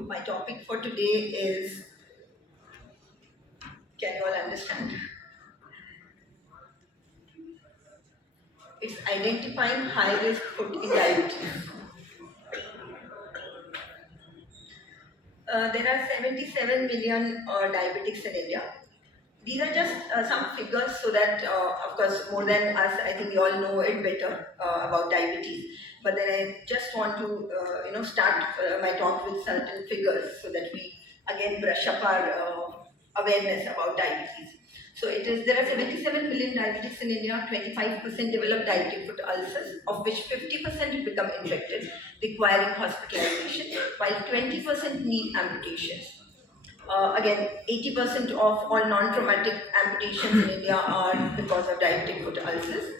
my topic for today is, can you all understand? It's identifying high-risk foot in diabetes. There are 77 million diabetics in India. These are just some figures so that, of course, more than us, I think we all know it better about diabetes. But then I just want to, start my talk with certain figures so that we again brush up our awareness about diabetes. So there are 77 million diabetics in India. 25% develop diabetic foot ulcers, of which 50% become infected, requiring hospitalization, while 20% need amputations. Again, 80% of all non-traumatic amputations in India are because of diabetic foot ulcers.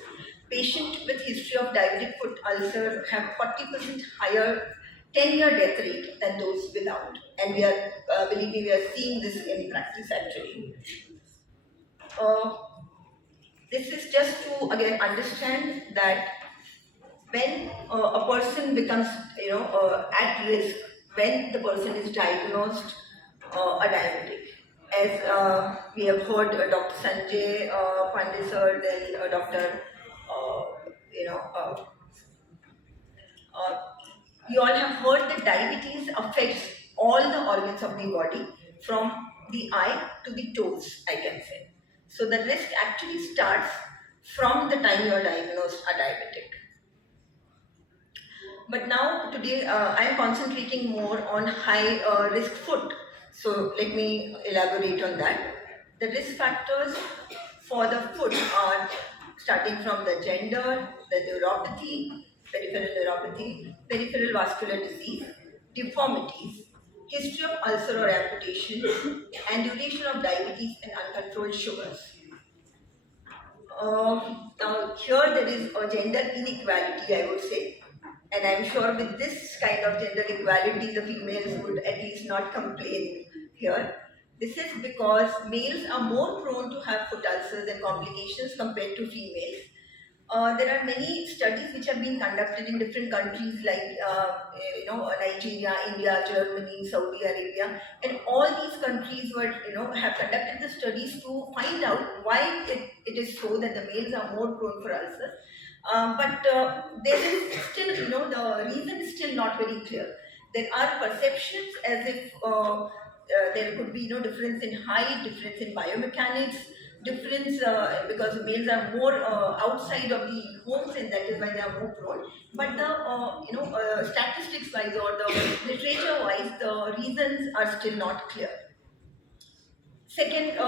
Patients with history of diabetic foot ulcer have 40% higher 10-year death rate than those without. And believe me, we are seeing this in practice actually. This is just to again understand that when a person becomes at risk, when the person is diagnosed a diabetic. As we have heard Dr. Sanjay Pandey sir, then Dr. You all have heard that diabetes affects all the organs of the body from the eye to the toes, I can say. So the risk actually starts from the time you are diagnosed a diabetic. But now today I am concentrating more on high risk foot. So let me elaborate on that. The risk factors for the foot are starting from the gender, the neuropathy, peripheral vascular disease, deformities, history of ulcer or amputation, and duration of diabetes and uncontrolled sugars. Now here there is a gender inequality, I would say. And I'm sure with this kind of gender equality, the females would at least not complain here. This is because males are more prone to have foot ulcers and complications compared to females. There are many studies which have been conducted in different countries like Nigeria, India, Germany, Saudi Arabia, and all these countries have conducted the studies to find out why it is so that the males are more prone for ulcers. But there is still, the reason is still not very clear. There are perceptions as if there could be difference in height, difference in biomechanics, difference because males are more outside of the homes, and that is why they are more prone. But the statistics wise or the literature wise, the reasons are still not clear. Second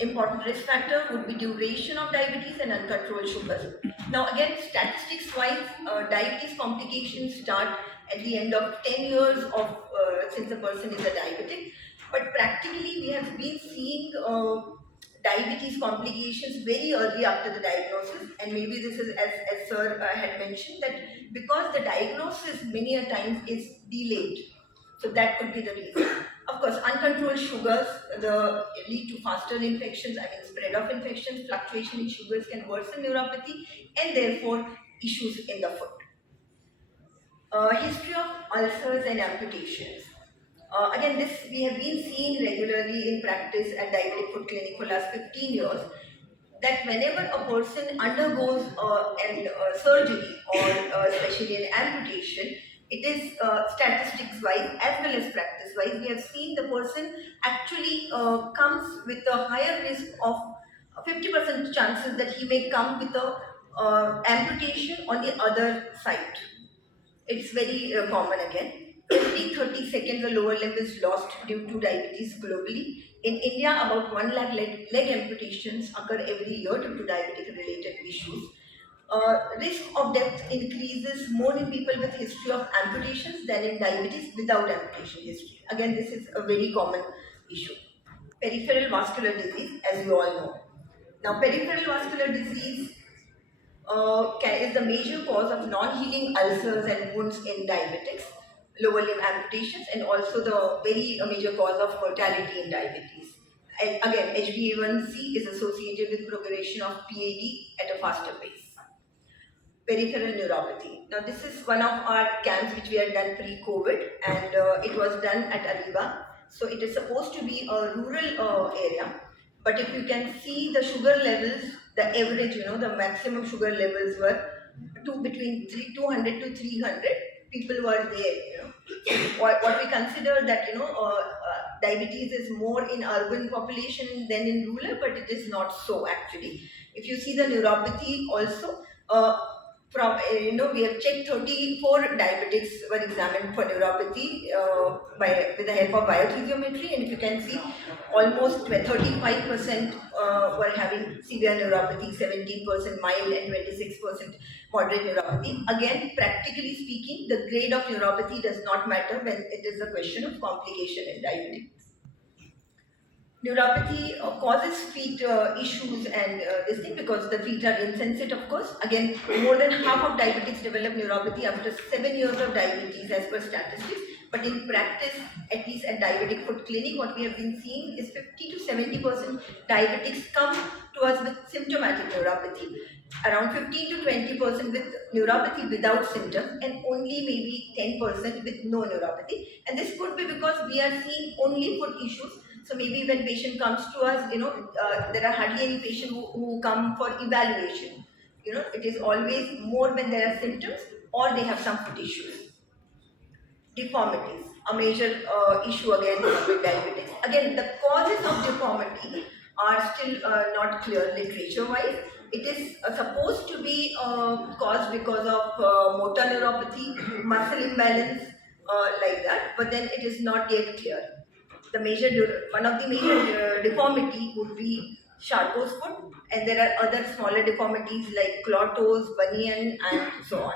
important risk factor would be duration of diabetes and uncontrolled sugars. Now again, statistics wise, diabetes complications start at the end of 10 years of since the person is a diabetic. But practically we have been seeing diabetes complications very early after the diagnosis, and maybe this is as sir had mentioned, that because the diagnosis many a times is delayed. So that could be the reason. Of course, uncontrolled sugars lead to faster infections, spread of infections. Fluctuation in sugars can worsen neuropathy and therefore issues in the foot. History of ulcers and amputations. Again, this we have been seeing regularly in practice at Diabetic Foot Clinic for the last 15 years, that whenever a person undergoes surgery or especially an amputation, it is statistics wise as well as practice wise, we have seen the person actually comes with a higher risk of 50% chances that he may come with a amputation on the other side. It's very common again. Every 30 seconds, a lower limb is lost due to diabetes globally. In India, about 1 lakh leg amputations occur every year due to diabetic-related issues. Risk of death increases more in people with history of amputations than in diabetes without amputation history. Again, this is a very common issue. Peripheral vascular disease, as you all know. Now, peripheral vascular disease is the major cause of non-healing ulcers and wounds in diabetics, lower limb amputations, and also the very major cause of mortality in diabetes. And again, HbA1c is associated with progression of PAD at a faster pace. Peripheral neuropathy. Now, this is one of our camps which we had done pre-COVID, and it was done at Aliba. So it is supposed to be a rural area. But if you can see the sugar levels, the average, the maximum sugar levels were between 200 to 300 people were there. What we consider that, diabetes is more in urban population than in rural, but it is not so actually. If you see the neuropathy also, we have checked 34 diabetics were examined for neuropathy with the help of biothesiometry, and if you can see, almost 35% were having severe neuropathy, 17% mild, and 26% moderate neuropathy. Again, practically speaking, the grade of neuropathy does not matter when it is a question of complication in diabetes. Neuropathy causes feet issues and this thing because the feet are insensitive, of course. Again, more than half of diabetics develop neuropathy after 7 years of diabetes as per statistics. But in practice, at least at Diabetic Foot Clinic, what we have been seeing is 50 to 70% diabetics come to us with symptomatic neuropathy, around 15 to 20% with neuropathy without symptoms, and only maybe 10% with no neuropathy. And this could be because we are seeing only foot issues. So maybe when patient comes to us, there are hardly any patients who come for evaluation. It is always more when there are symptoms or they have some foot issues. Deformities, a major issue again with diabetes. Again, the causes of deformity are still not clear literature-wise. It is supposed to be caused because of motor neuropathy, muscle imbalance, like that, but then it is not yet clear. One of the major deformity would be Charcot's foot, and there are other smaller deformities like claw toes, bunion, and so on.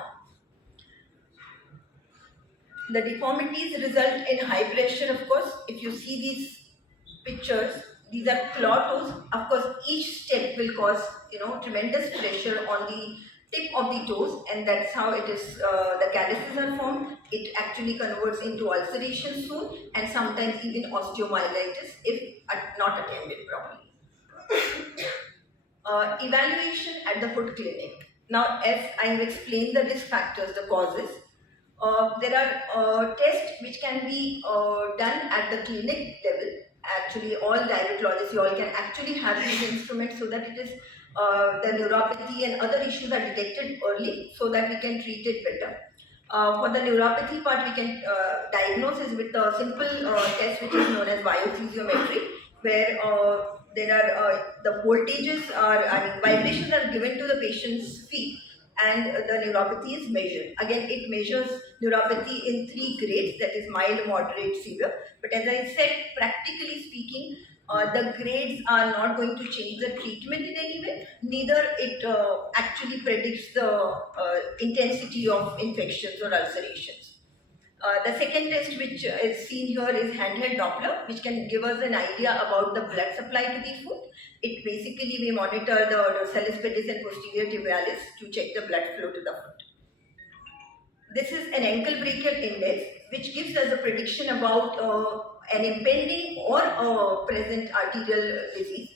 The deformities result in high pressure, of course. If you see these pictures, these are claw toes. Of course, each step will cause tremendous pressure on the tip of the toes, and that's how it is. The calluses are formed. It actually converts into ulceration soon, and sometimes even osteomyelitis if not attended properly. Evaluation at the foot clinic. Now, as I have explained the risk factors, the causes, there are tests which can be done at the clinic level. Actually, all diabetologists, you all can actually have these instruments so that it is the neuropathy and other issues are detected early so that we can treat it better. For the neuropathy part, we can diagnose it with a simple test which is known as biothesiometry, where there are the voltages vibrations are given to the patient's feet, and the neuropathy is measured. Again, it measures neuropathy in 3 grades, that is mild, moderate, severe. But as I said, practically speaking, the grades are not going to change the treatment in any way. Neither it actually predicts the intensity of infections or ulcerations. The second test which is seen here is handheld Doppler, which can give us an idea about the blood supply to the foot. It basically, we monitor the dorsalis pedis and posterior tibialis to check the blood flow to the foot. This is an ankle brachial index, which gives us a prediction about an impending or present arterial disease.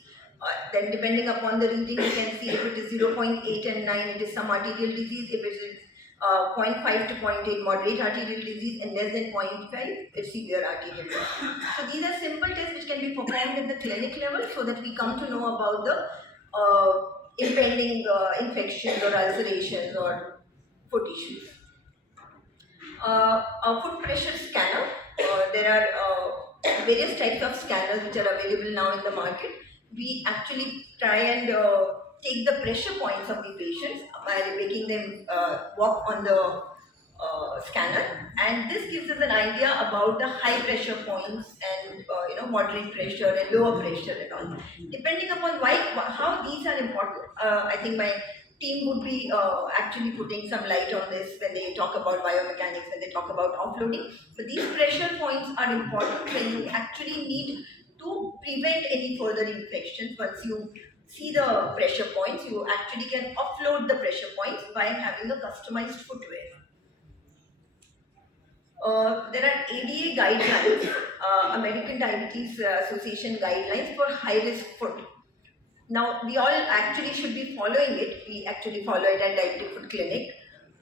Then depending upon the reading, you can see if it is 0.8 and 9, it is some arterial disease. If it is 0.5 to 0.8 moderate arterial disease, and less than 0.5 it's severe arterial disease. So these are simple tests which can be performed at the clinic level so that we come to know about the impending infections or ulcerations or foot issues. A foot pressure scanner. There are various types of scanners which are available now in the market. We actually try and take the pressure points of the patients by making them walk on the scanner, and this gives us an idea about the high pressure points and moderate pressure and lower pressure and all. Depending upon how these are important, I think my team would be actually putting some light on this when they talk about biomechanics, when they talk about offloading. But these pressure points are important when you actually need to prevent any further infections. Once you see the pressure points, you actually can offload the pressure points by having a customized footwear. There are ADA guidelines, American Diabetes Association guidelines for high-risk foot. Now, we all actually should be following it. We actually follow it at Diabetic Foot Clinic.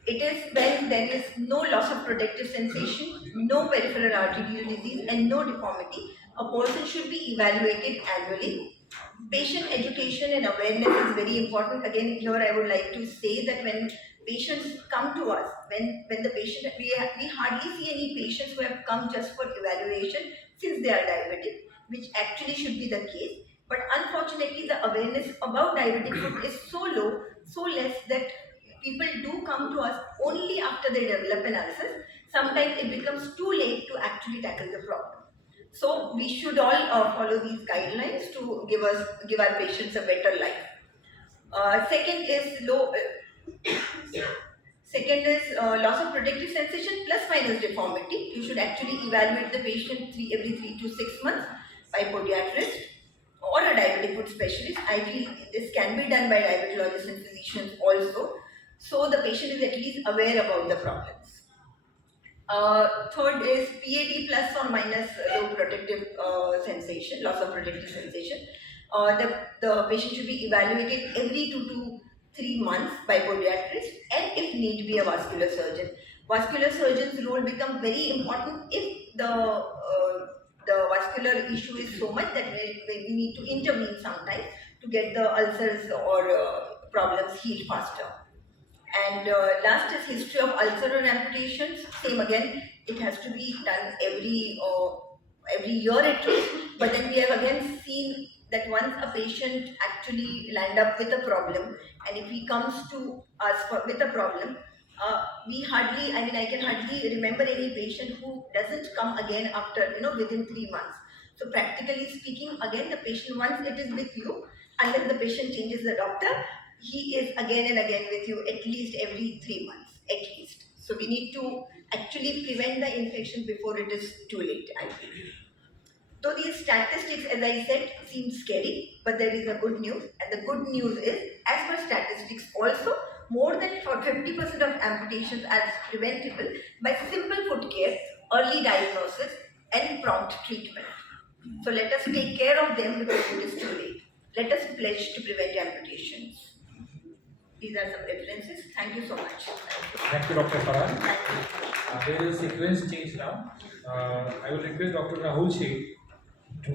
It is when there is no loss of protective sensation, no peripheral arterial disease, and no deformity. A person should be evaluated annually. Patient education and awareness is very important. Again, here I would like to say that when patients come to us, when the patient, we hardly see any patients who have come just for evaluation since they are diabetic, which actually should be the case. But unfortunately, the awareness about diabetic foot is so low, so less that people do come to us only after they develop an ulcer. Sometimes it becomes too late to actually tackle the problem. So we should all follow these guidelines to give our patients a better life. Second is loss of protective sensation plus minus deformity. You should actually evaluate the patient every 3 to 6 months by podiatrist or a diabetic foot specialist. I feel this can be done by diabetologists and physicians also, so the patient is at least aware about the problems. Third is PAD plus or minus low protective sensation, loss of protective sensation. The patient should be evaluated every 2 to 3 months by podiatrist and if need be a vascular surgeon. Vascular surgeon's role becomes very important if the vascular issue is so much that we need to intervene sometimes to get the ulcers or problems healed faster. And last is history of ulcer or amputations. Same again, it has to be done every year at least. But then we have again seen that once a patient actually land up with a problem, and if he comes to us with a problem, I can hardly remember any patient who doesn't come again after, within 3 months. So practically speaking, again, the patient, once it is with you, unless the patient changes the doctor, he is again and again with you at least every 3 months, at least. So we need to actually prevent the infection before it is too late, I feel. So these statistics, as I said, seem scary, but there is a good news. And the good news is, as per statistics also, more than 50% of amputations are preventable by simple foot care, early diagnosis, and prompt treatment. So let us take care of them before it is too late. Let us pledge to prevent amputations. These are some references. Thank you so much. Thank you, Dr. Farhat. There is a sequence change now. I will request Dr. Rahul Shaikh to